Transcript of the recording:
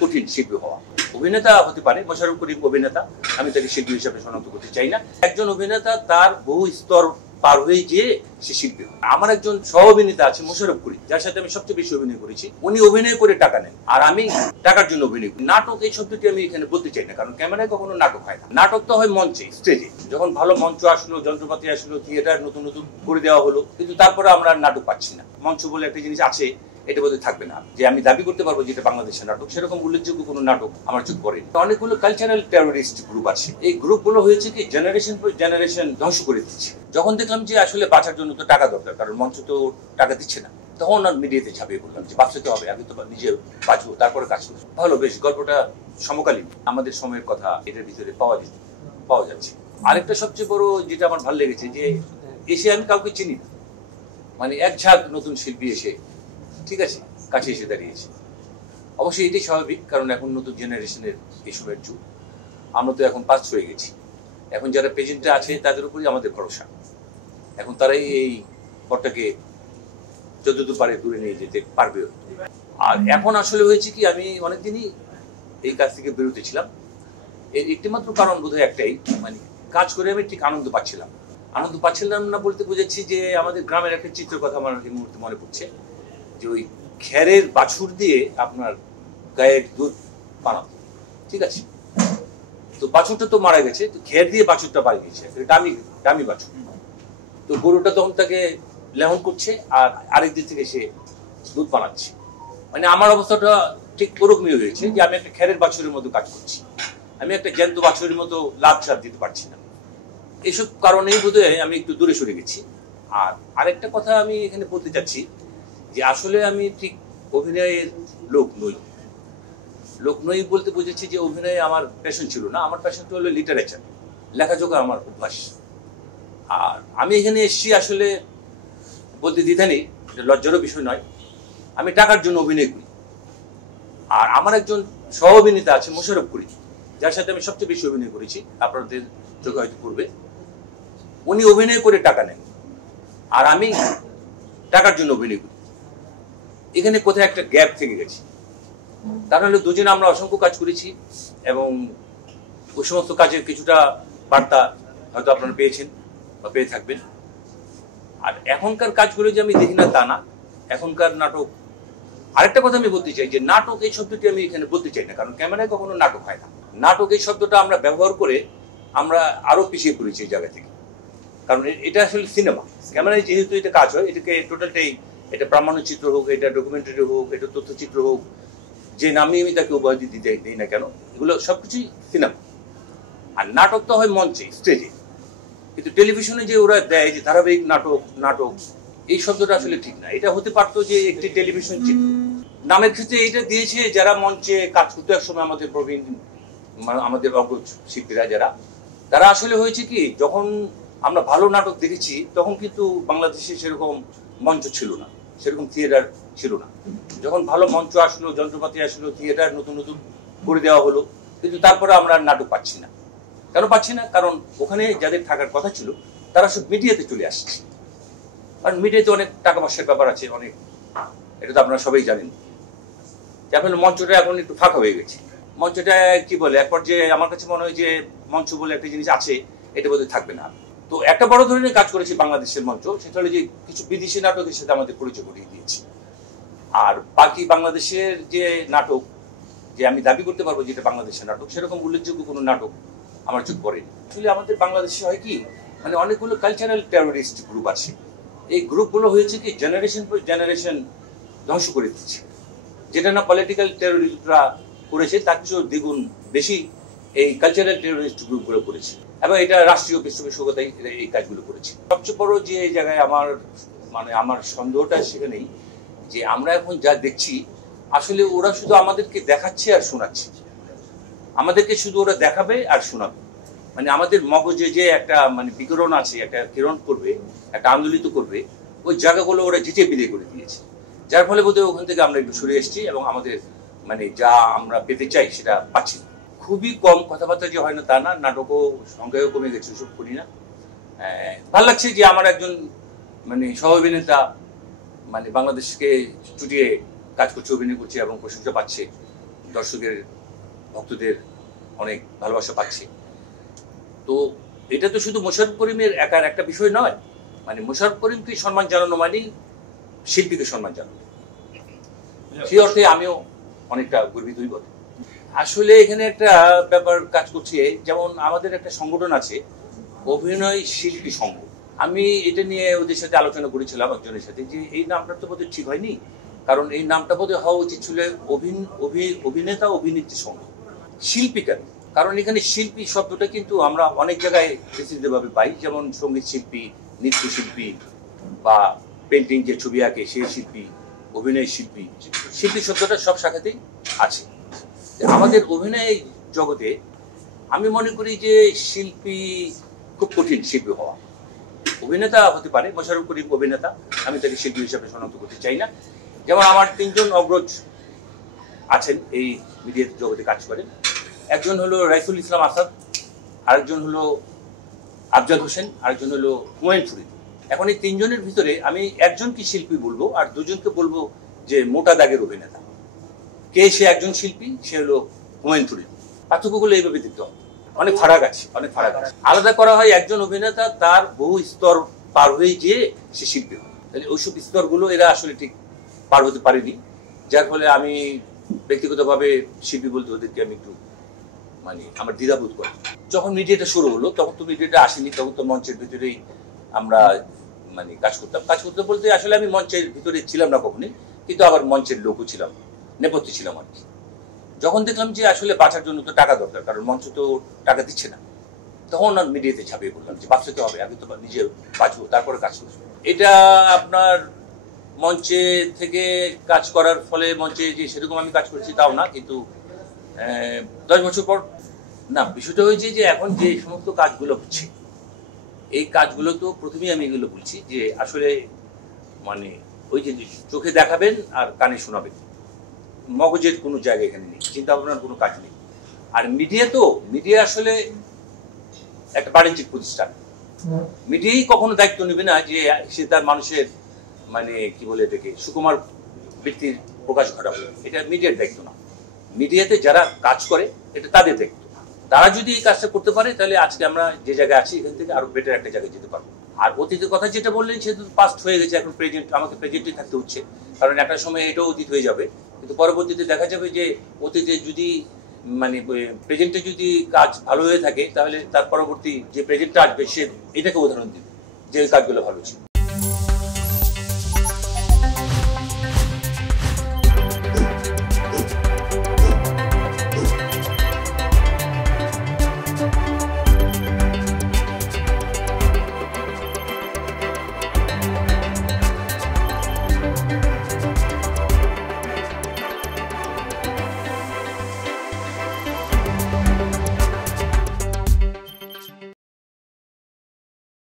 কঠিন শিল্পী হওয়া। অভিনেতা হতে পারে, মোশাররফ করিম অভিনেতা, আমি তাকে শিল্পী হিসেবে শনাক্ত করতে চাই না। একজন অভিনেতা তার বহু স্তর পার হয়ে যেয়ে সে শিল্পী হয়। আমার একজন সহ অভিনেতা আছে মোশাররফ করিম, যার সাথে আমি সবচেয়ে বেশি অভিনয় করেছি। উনি অভিনয় করে টাকা নেন, আর আমি টাকার জন্য অভিনয় করি। নাটক এই শব্দটি আমি এখানে বলতে চাই না, কারণ ক্যামেরায় কখনো নাটক হয় না। নাটক তো হয় মঞ্চে, স্টেজে। যখন ভালো মঞ্চ আসলো, যন্ত্রপাতি আসলো, থিয়েটার নতুন নতুন করে দেওয়া হলো, কিন্তু তারপরে আমরা নাটক পাচ্ছি না। মঞ্চ বলে একটা জিনিস আছে, এটা বোধহয় থাকবে না যে আমি দাবি করতে পারবো যে এটা বাংলাদেশের নাটক। সেরকম উল্লেখযোগ্য কোনো নাটক আমার চোখ পড়েনি। অনেকগুলো কালচারাল টেরোরিস্ট গ্রুপ আছে। এই গ্রুপগুলো হয়েছে কি জেনারেশন পর জেনারেশন ধ্বংস করে দিচ্ছে। যখন দেখলাম যে আসলে বাঁচার জন্য তো টাকা দরকার, কারণ মঞ্চ তো টাকা দিচ্ছে না, তখন আর মিডিয়াতে ঝাঁপিয়ে পড়লাম যে বাঁচাতে হবে, আগে তো নিজে বাঁচবো, তারপরে কাজ করবো। ভালো, বেশ, গল্পটা সমকালীন, আমাদের সময়ের কথা এটার ভিতরে পাওয়া যাচ্ছে। আরেকটা সবচেয়ে বড় যেটা আমার ভালো লেগেছে, যে এসে আমি কাউকে চিনি না, মানে এক ঝাঁক নতুন শিল্পী এসে ঠিক আছে কাছে এসে দাঁড়িয়েছে। অবশ্যই এটাই স্বাভাবিক, কারণ এখন নতুন জেনারেশনের এসবের যুগ। আমরা তো এখন পাস হয়ে গেছি। এখন যারা প্রেজেন্টে আছে তাদের উপরই আমাদের ভরসা। এখন তারাই এই পথটাকে যতদূর পারে দূরে নিয়ে যেতে পারবে। আর এখন আসলে হয়েছে কি, আমি অনেকদিনই এই কাজ থেকে বেরোতে ছিলাম। এর একটিমাত্র কারণ বোধহয় একটাই, মানে কাজ করে আমি ঠিক আনন্দ পাচ্ছিলাম না বলতে বুঝেছি যে আমাদের গ্রামের একটা চিত্রের কথা আমার এই মুহূর্তে মনে পড়ছে, যে ওই খেরের বাছুর দিয়ে আপনার গায়ের দুধ বানাতো, ঠিক আছে। তো বাছুরটা তো মারা গেছে, তো খের দিয়ে বাছুরটা পাই গেছে, দামি বাছুর। তো গরুটা তখন তাকে লেহন করছে, আর আরেক দিক থেকে সে দুধ বানাচ্ছে। মানে আমার অবস্থাটা ঠিক ওরকমই হয়েছে, যে আমি একটা খেরের বাছুরের মতো কাজ করছি, আমি একটা জ্যান্ত বাছুরের মতো লাভ সাপ দিতে পারছি না। এইসব কারণেই বোধহয় আমি একটু দূরে সরে গেছি। আর আরেকটা কথা আমি এখানে বলতে চাচ্ছি, যে আসলে আমি ঠিক অভিনয়ের লোক নই বলতে বুঝেছি যে অভিনয়ে আমার প্যাশন ছিল না। আমার প্যাশনটা হলো লিটারেচার, লেখাযোগা আমার অভ্যাস। আর আমি এখানে এসেছি আসলে বলতে দ্বিধা নেই, লজ্জারও বিষয় নয়, আমি টাকার জন্য অভিনয় করি। আর আমার একজন সহ অভিনেতা আছে মোশাররফ করিম, যার সাথে আমি সবচেয়ে বেশি অভিনয় করেছি, আপনাদের চোখে হয়তো পূর্বে। উনি অভিনয় করে টাকা নেন, আর আমি টাকার জন্য অভিনয় করি। এখানে কোথায় একটা গ্যাপ থেকে গেছে। তাহলে দুজনে আমরা অসংখ্য কাজ করেছি, এবং ওই সমস্ত কাজের কিছুটা বার্তা হয়তো আপনারা পেয়েছেন বা পেয়ে থাকবেন। আর এখনকার কাজগুলো যে আমি দেখি না তা না, এখনকার নাটক। আরেকটা কথা আমি বলতে চাই, যে নাটক এই শব্দটি আমি এখানে বলতে চাই না, কারণ ক্যামেরায় কখনো নাটক হয় না। নাটক এই শব্দটা আমরা ব্যবহার করে আমরা আরো পিছিয়ে পড়েছি এই জায়গা থেকে, কারণ এটা আসলে সিনেমা। ক্যামেরায় যেহেতু এটা কাজ হয়, এটাকে টোটালটাই, এটা প্রামাণ্যচিত্র হোক, এটা ডকুমেন্টারি হোক, এটা তথ্যচিত্র হোক, যে নামে আমি তাকে উপাধি দিতে দিই না কেন, এগুলো সবকিছুই সিনেমা। আর নাটক তো হয় মঞ্চে, স্টেজে। কিন্তু টেলিভিশনে যে ওরা দেয় যে ধারাবাহিক নাটক, এই শব্দটা আসলে ঠিক না। এটা হতে পারতো যে একটি টেলিভিশন চিত্র। নামের ক্ষেত্রে এটা দিয়েছে যারা মঞ্চে কাজ করতো একসময়, আমাদের প্রবীণ, আমাদের অগ্রজ শিল্পীরা যারা, তারা আসলে হয়েছে কি, যখন আমরা ভালো নাটক দেখেছি তখন কিন্তু বাংলাদেশে সেরকম মঞ্চ ছিল না, সেরকম থিয়েটার ছিল না। যখন ভালো মঞ্চ আসলো, যন্ত্রপাতি আসলো, থিয়েটার নতুন নতুন করে দেওয়া হলো, কিন্তু তারপরে আমরা নাটক পাচ্ছি না। কেন পাচ্ছি না? কারণ ওখানে যাদের থাকার কথা ছিল তারা সব মিডিয়াতে চলে আসছে। কারণ মিডিয়াতে অনেক টাকা পয়সার ব্যাপার আছে, অনেক, এটা তো আপনারা সবাই জানেন। এখন মঞ্চটা এখন একটু ফাঁকা হয়ে গেছে। মঞ্চটা কি বলে, এক পর্যায়ে আমার কাছে মনে হয় যে মঞ্চ বলে একটা জিনিস আছে, এটা বোধহয় থাকবে না। তো একটা বড় ধরনের কাজ করেছি বাংলাদেশের মঞ্চ, সেটা হলো যে কিছু বিদেশি নাটকের সাথে আমাদের পরিচয় করিয়ে দিয়েছি। আর বাকি বাংলাদেশের যে নাটক, যে আমি দাবি করতে পারবো যে এটা বাংলাদেশের নাটক, সেরকম উল্লেখযোগ্য কোনো নাটক আমার চোখ পড়েনি। আসলে আমাদের বাংলাদেশে হয় কি, মানে অনেকগুলো কালচারাল টেরোরিস্ট গ্রুপ আছে। এই গ্রুপগুলো হয়েছে কি জেনারেশন পর জেনারেশন ধ্বংস করে দিচ্ছে। যেটা না পলিটিক্যাল টেরোরিস্টরা করেছে, তার চেয়েও দ্বিগুণ বেশি এই কালচারাল টেরোরিস্ট গ্রুপগুলো করেছে, এবং এটা রাষ্ট্রীয় পৃষ্ঠপোষকতায় এই কাজগুলো করেছে। সবচেয়ে বড় যে জায়গায় আমার সন্দেহটা সেখানেই, যে আমরা এখন যা দেখছি, আসলে ওরা শুধু আমাদেরকে দেখাচ্ছে আর শোনাচ্ছে। আমাদেরকে শুধু ওরা দেখাবে আর শোনাবে। মানে আমাদের মগজে যে একটা বিকিরণ আছে, একটা কিরণ করবে, একটা আন্দোলিত করবে, ওই জায়গাগুলো ওরা জিতে বিলিয়ে করে দিয়েছে। যার ফলে বোধহয় ওখান থেকে আমরা একটু সরে এসেছি, এবং আমাদের যা আমরা পেতে চাই সেটা পাচ্ছি না। খুবই কম কথাবার্তা যে হয় না তা না, নাটকও সংখ্যাও কমে গেছে, ওসব করি না। ভালো লাগছে যে আমার একজন সহ অভিনেতা বাংলাদেশকে চুটিয়ে কাজ করছে, অভিনয় করছে এবং প্রশংসা পাচ্ছে। দর্শকের ভক্তদের অনেক ভালোবাসা পাচ্ছে। তো এটা তো শুধু মোশাররফ করিমের একার একটা বিষয় নয়, মানে মোশাররফ করিমকে সম্মান জানানো মানেই শিল্পীকে সম্মান জানানো। সেই অর্থে আমিও অনেকটা গর্বিতই বটে। আসলে এখানে একটা ব্যাপার কাজ করছে, যেমন আমাদের একটা সংগঠন আছে অভিনয় শিল্পী সংঘ। আমি এটা নিয়ে ওদের সাথে আলোচনা করেছিলাম একজনের সাথে, যে এই নামটা তো বোধহয় ঠিক হয়নি, কারণ এই নামটা বোধহয় হওয়া উচিত ছিল অভিনেতা অভিনেত্রী সংঘ। শিল্পী কেন? কারণ এখানে শিল্পী শব্দটা কিন্তু আমরা অনেক জায়গায় ভাবে পাই, যেমন সঙ্গীত শিল্পী, নৃত্যশিল্পী, বা পেন্টিং যে ছবি আঁকে সেই শিল্পী, অভিনয় শিল্পী। শিল্পী শব্দটা সব শাখাতেই আছে। আমাদের অভিনয় জগতে আমি মনে করি যে শিল্পী খুব কঠিন শিল্পী হওয়া। অভিনেতা হতে পারে, মোশাররফ করিম অভিনেতা, আমি তাকে শিল্পী হিসাবে শনাক্ত করতে চাই না। যেমন আমার 3 জন অগ্রজ আছেন এই মিডিয়া জগতে কাজ করেন। একজন হলো রাইসুল ইসলাম আসাদ, আরেকজন হলো আফজাল হোসেন, আরেকজন হলো হুমায়ুন ফরিদ। এখন এই 3 জনের ভিতরে আমি একজনকে শিল্পী বলবো আর 2 জনকে বলবো যে মোটা দাগের অভিনেতা। কে সে একজন শিল্পী? সে হলো হুমায়ুন ফরিদ। পার্থক্যগুলো এইভাবে দিতে হবে, অনেক ফারাক আছে, অনেক ফারাক আছে। আলাদা করা হয় একজন অভিনেতা তার বহু স্তর পার হয়ে গিয়ে সে শিল্পী হয়। তাহলে ওইসব স্তরগুলো এরা আসলে ঠিক পার হতে পারেনি, যার ফলে আমি ব্যক্তিগতভাবে শিল্পী বলতে ওদেরকে আমি একটু মানে আমার দ্বিধাবোধ করি। যখন মিডিয়াটা শুরু হলো তখন তো মিডিয়াটা আসেনি, তখন তো মঞ্চের ভিতরেই আমরা মানে কাজ করতে বলতে আসলে আমি মঞ্চের ভিতরে ছিলাম না কখনই, কিন্তু আবার মঞ্চের লোকও ছিলাম, নেপথ্যে ছিলাম আর কি। যখন দেখলাম যে আসলে বাঁচার জন্য তো টাকা দরকার, কারণ মঞ্চ তো টাকা দিচ্ছে না, তখন আর মিডিয়াতে ঝাঁপিয়ে পড়লাম যে বাঁচতে হবে, আগে তো নিজে বাঁচবো তারপরে কাজ করবো। এটা আপনার মঞ্চে থেকে কাজ করার ফলে মঞ্চে যে সেরকম আমি কাজ করছি তাও না, কিন্তু 10 বছর পর না, বিষয়টা হয়েছে যে এখন যে সমস্ত কাজগুলো হচ্ছে এই কাজগুলো তো প্রথমেই আমি এগুলো বলছি যে আসলে মানে ওই যে চোখে দেখাবেন আর কানে শোনাবেন, মগজের কোনো জায়গা এখানে নেই, চিন্তা ভাবনার কোনো কাজ নেই। আর মিডিয়া আসলে একটা বাণিজ্যিক প্রতিষ্ঠান। মিডিয়াই কখনো দায়িত্ব নেবে না যে সে তার মানুষের মানে কি বলে এটাকে সুকুমার ব্যক্তির প্রকাশ ঘটাবে, এটা মিডিয়ার দায়িত্ব না। মিডিয়াতে যারা কাজ করে এটা তাদের দায়িত্ব। তারা যদি এই কাজটা করতে পারে তাহলে আজকে আমরা যে জায়গায় আছি এখান থেকে আরো বেটার একটা জায়গায় যেতে পারবো। আর অতীতের কথা যেটা বললেন সেটা পাস্ট হয়ে গেছে, এখন প্রেজেন্ট, আমাকে প্রেজেন্টই থাকতে হচ্ছে, কারণ একটা সময় এটাও অতীত হয়ে যাবে। কিন্তু পরবর্তীতে দেখা যাবে যে অতীতে যদি মানে প্রেজেন্টে যদি কাজ ভালো হয়ে থাকে তাহলে তার পরবর্তী যে প্রেজেন্টটা আসবে সে এটাকে উদাহরণ দিবে যে কাজগুলো ভালো ছিল।